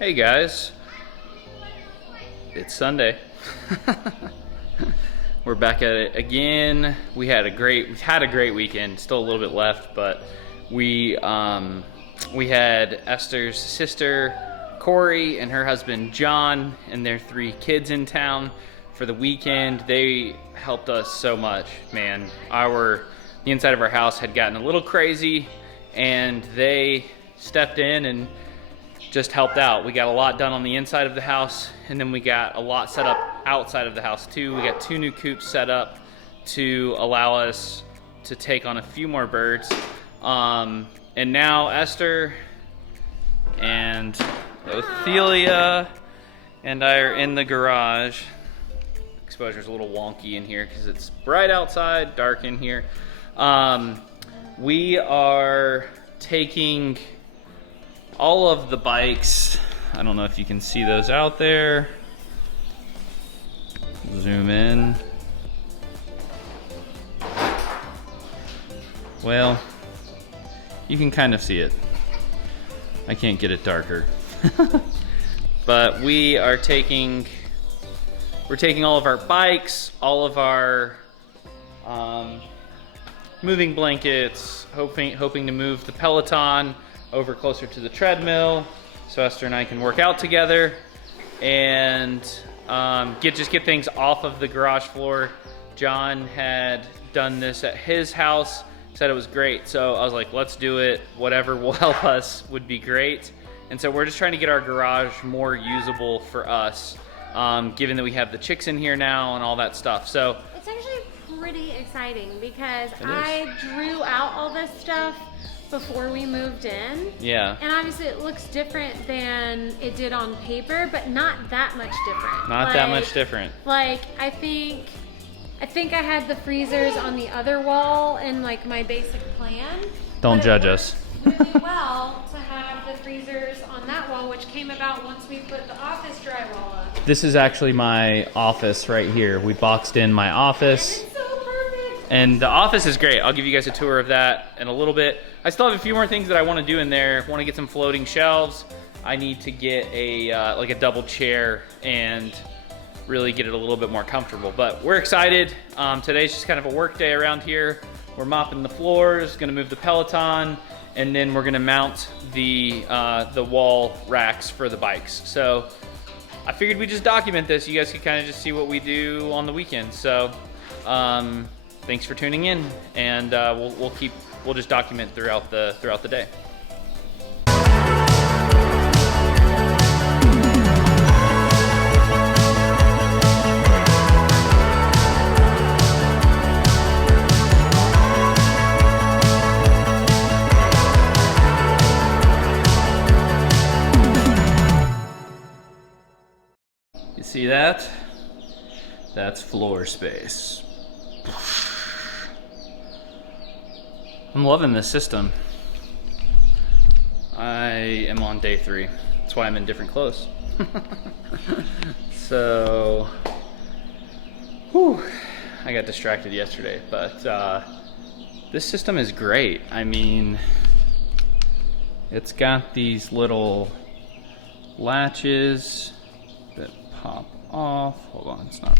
Hey guys, it's Sunday. We're back at it again. We had a great weekend. Still a little bit left, but we had Esther's sister Corey and her husband John and their 3 kids in town for the weekend. They helped us so much, man. The inside of our house had gotten a little crazy, and they stepped in and just helped out. We got a lot done on the inside of the house, and then we got a lot set up outside of the house too. We got 2 new coops set up to allow us to take on a few more birds. And now Esther and Othelia and I are in the garage. Exposure's a little wonky in here because it's bright outside, dark in here. We are taking all of the bikes. I don't know if you can see those out there. Zoom in. Well, you can kind of see it. I can't get it darker. But we're taking all of our bikes, all of our moving blankets, hoping to move the Peloton over closer to the treadmill so Esther and I can work out together and just get things off of the garage floor. John had done this at his house, said it was great, so I was like, let's do it. Whatever will help us would be great. And so we're just trying to get our garage more usable for us, given that we have the chicks in here now and all that stuff. So it's actually pretty exciting because I drew out all this stuff before we moved in. Yeah. And obviously it looks different than it did on paper, but not that much different. Not that much different. Like I think I had the freezers on the other wall in like my basic plan. Don't judge us. Really well to have the freezers on that wall, which came about once we put the office drywall up. This is actually my office right here. We boxed in my office. And the office is great. I'll give you guys a tour of that in a little bit. I still have a few more things that I want to do in there. I want to get some floating shelves. I need to get a double chair and really get it a little bit more comfortable. But we're excited. Today's just kind of a work day around here. We're mopping the floors, gonna move the Peloton, and then we're gonna mount the wall racks for the bikes. So I figured we'd just document this. You guys could kind of just see what we do on the weekends. So thanks for tuning in, and we'll just document throughout the day. You see that? That's floor space. I'm loving this system. I am on day 3. That's why I'm in different clothes. So, I got distracted yesterday, but this system is great. I mean, it's got these little latches that pop off. Hold on, it's not.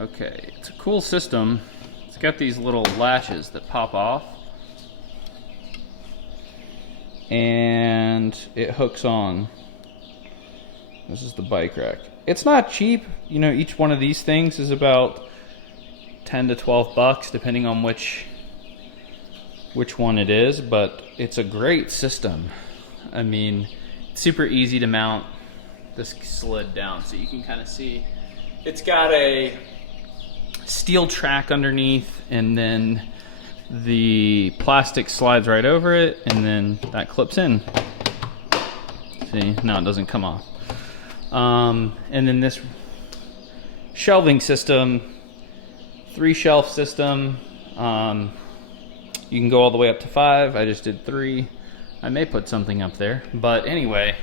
Okay, it's a cool system. It's got these little latches that pop off, and it hooks on. This is the bike rack. It's not cheap. You know, each one of these things is about 10 to 12 bucks, depending on which one it is, but it's a great system. I mean, it's super easy to mount. This slid down so you can kind of see. It's got a steel track underneath, and then the plastic slides right over it, and then that clips in. See, now it doesn't come off. And then this shelving system, 3 shelf system. You can go all the way up to 5. I just did 3. I may put something up there, but anyway,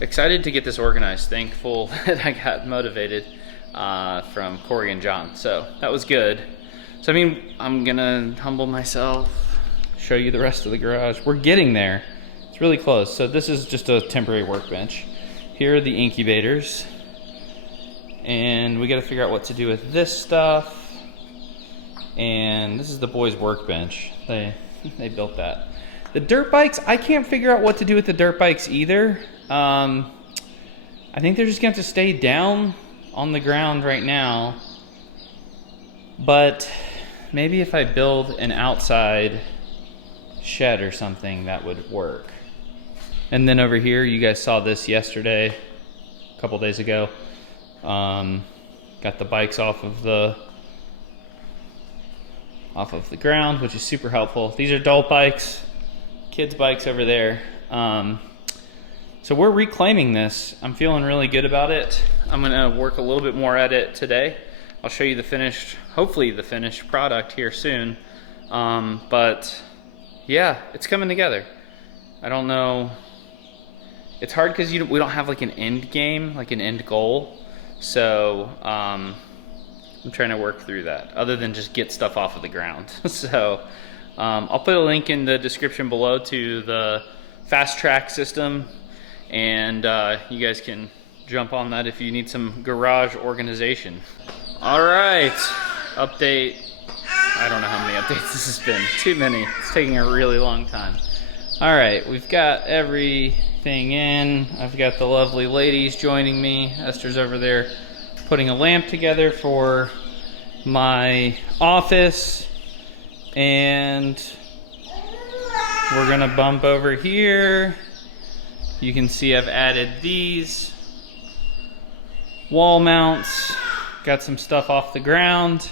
excited to get this organized. Thankful that I got motivated from Corey and John. So that was good. So I mean, I'm gonna humble myself, show you the rest of the garage. We're getting there. It's really close. So this is just a temporary workbench. Here are the incubators. And we gotta figure out what to do with this stuff. And this is the boys' workbench. They built that. The dirt bikes, I can't figure out what to do with the dirt bikes either. I think they're just gonna have to stay down on the ground right now. But maybe if I build an outside shed or something, that would work. And then over here, you guys saw this yesterday, a couple days ago. Got the bikes off of the ground, which is super helpful. These are adult bikes, kids' bikes over there. So we're reclaiming this. I'm feeling really good about it. I'm gonna work a little bit more at it today. I'll show you the finished, hopefully the finished product here soon. But yeah, it's coming together. I don't know. It's hard because we don't have like an end game, like an end goal. So I'm trying to work through that, other than just get stuff off of the ground. So I'll put a link in the description below to the FastTrack system, and you guys can jump on that if you need some garage organization. All right, update. I don't know how many updates this has been. Too many. It's taking a really long time. All right, we've got everything in. I've got the lovely ladies joining me. Esther's over there putting a lamp together for my office. And we're gonna bump over here. You can see I've added these wall mounts. Got some stuff off the ground.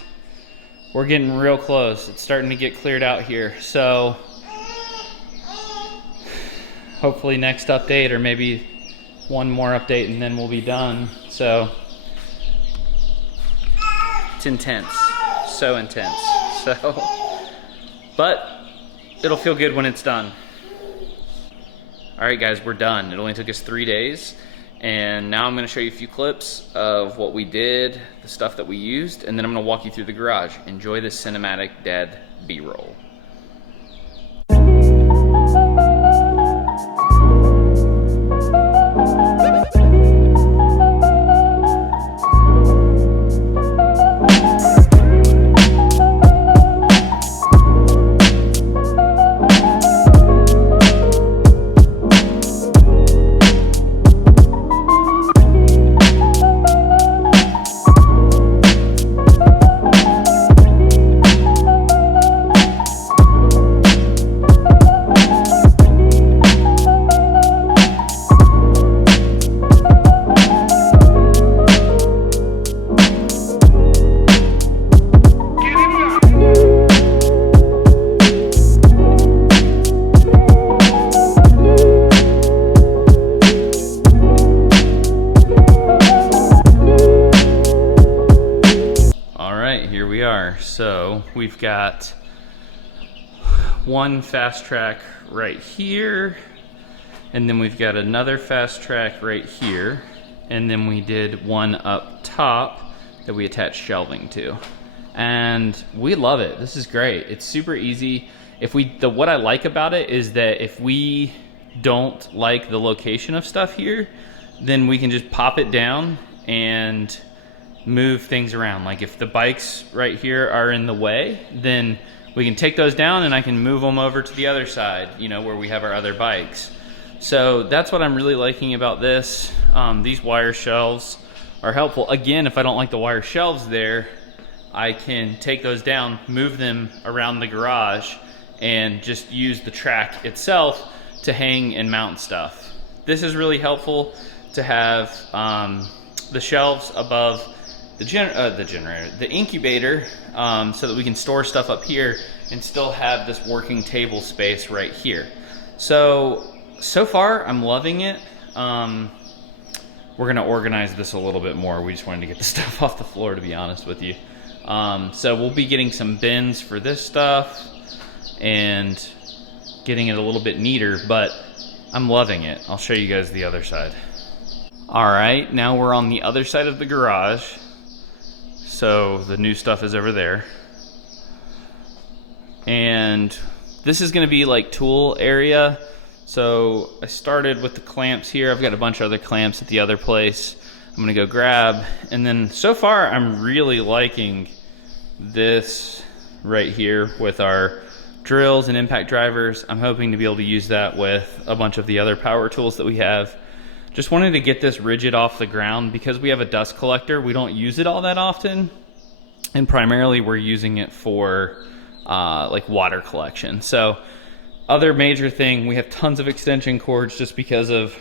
We're getting real close. It's starting to get cleared out here. So hopefully next update, or maybe one more update, and then we'll be done. So it's intense, so intense. So, but it'll feel good when it's done. All right, guys, we're done. It only took us 3 days. And now I'm gonna show you a few clips of what we did, the stuff that we used, and then I'm gonna walk you through the garage. Enjoy this cinematic dad B-roll. So we've got one FastTrack right here, and then we've got another FastTrack right here, and then we did one up top that we attached shelving to. And we love it. This is great. It's super easy. What I like about it is that if we don't like the location of stuff here, then we can just pop it down and move things around. Like if the bikes right here are in the way, then we can take those down and I can move them over to the other side, you know, where we have our other bikes. So that's what I'm really liking about this. These wire shelves are helpful. Again, if I don't like the wire shelves there, I can take those down, move them around the garage, and just use the track itself to hang and mount stuff. This is really helpful to have the shelves above the incubator, so that we can store stuff up here and still have this working table space right here. So far I'm loving it. We're gonna organize this a little bit more. We just wanted to get the stuff off the floor, to be honest with you. So we'll be getting some bins for this stuff and getting it a little bit neater, but I'm loving it. I'll show you guys the other side. All right, now we're on the other side of the garage. So the new stuff is over there. and this is going to be like tool area. So I started with the clamps here. I've got a bunch of other clamps at the other place I'm going to go grab. And then so far I'm really liking this right here with our drills and impact drivers. I'm hoping to be able to use that with a bunch of the other power tools that we have. Just wanted to get this rigid off the ground because we have a dust collector. We don't use it all that often, and primarily we're using it for like water collection. So other major thing, we have tons of extension cords just because of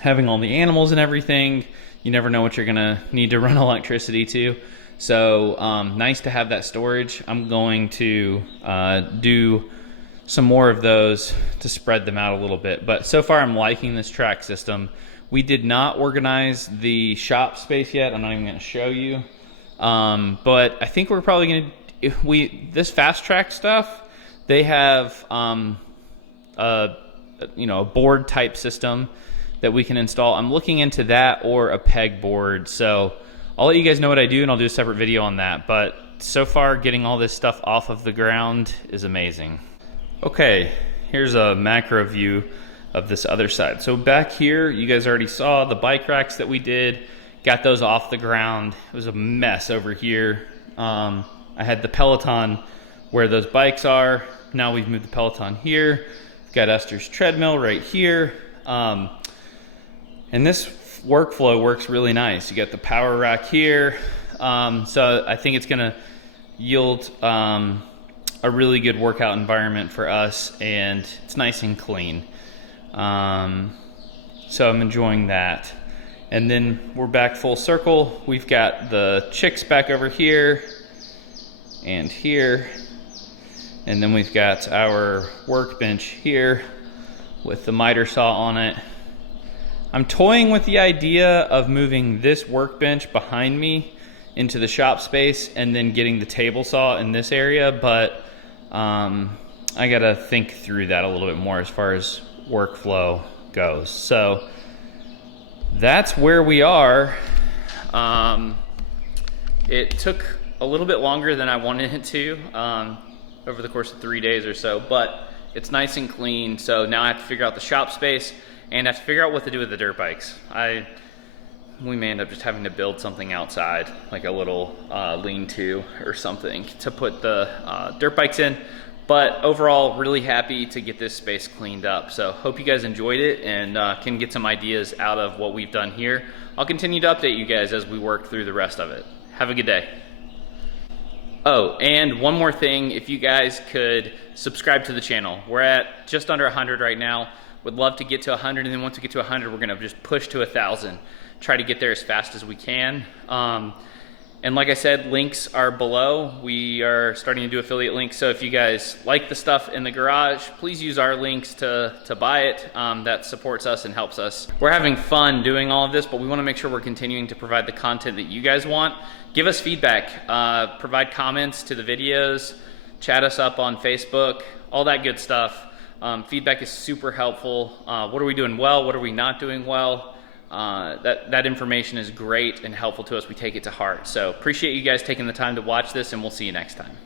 having all the animals and everything. You never know what you're gonna need to run electricity to. So nice to have that storage. I'm going to do some more of those to spread them out a little bit. But so far I'm liking this track system. We did not organize the shop space yet. I'm not even gonna show you. But I think we're probably gonna, this FastTrack stuff, they have a board type system that we can install. I'm looking into that or a peg board. So I'll let you guys know what I do, and I'll do a separate video on that. But so far, getting all this stuff off of the ground is amazing. Okay, here's a macro view of this other side. So back here, you guys already saw the bike racks that we did. Got those off the ground. It was a mess over here. I had the Peloton where those bikes are. Now we've moved the Peloton here. We've got Esther's treadmill right here. And this workflow works really nice. You got the power rack here. So I think it's gonna yield a really good workout environment for us, and it's nice and clean. So I'm enjoying that. And then we're back full circle. We've got the chicks back over here and here. And then we've got our workbench here with the miter saw on it. I'm toying with the idea of moving this workbench behind me into the shop space and then getting the table saw in this area, but I gotta think through that a little bit more as far as workflow goes. So that's where we are. It took a little bit longer than I wanted it to over the course of 3 days or so, but it's nice and clean. So now I have to figure out the shop space and I have to figure out what to do with the dirt bikes. We may end up just having to build something outside, like a little lean-to or something to put the dirt bikes in. But overall, really happy to get this space cleaned up. So hope you guys enjoyed it and can get some ideas out of what we've done here. I'll continue to update you guys as we work through the rest of it. Have a good day. Oh, and one more thing, if you guys could subscribe to the channel. We're at just under 100 right now. Would love to get to 100, and then once we get to 100, we're gonna just push to 1,000. Try to get there as fast as we can. And like I said, links are below. We are starting to do affiliate links, so if you guys like the stuff in the garage, please use our links to buy it. That supports us and helps us. We're having fun doing all of this, but we wanna make sure we're continuing to provide the content that you guys want. Give us feedback, provide comments to the videos, chat us up on Facebook, all that good stuff. Feedback is super helpful. What are we doing well? What are we not doing well? That information is great and helpful to us. We take it to heart. So appreciate you guys taking the time to watch this, and we'll see you next time.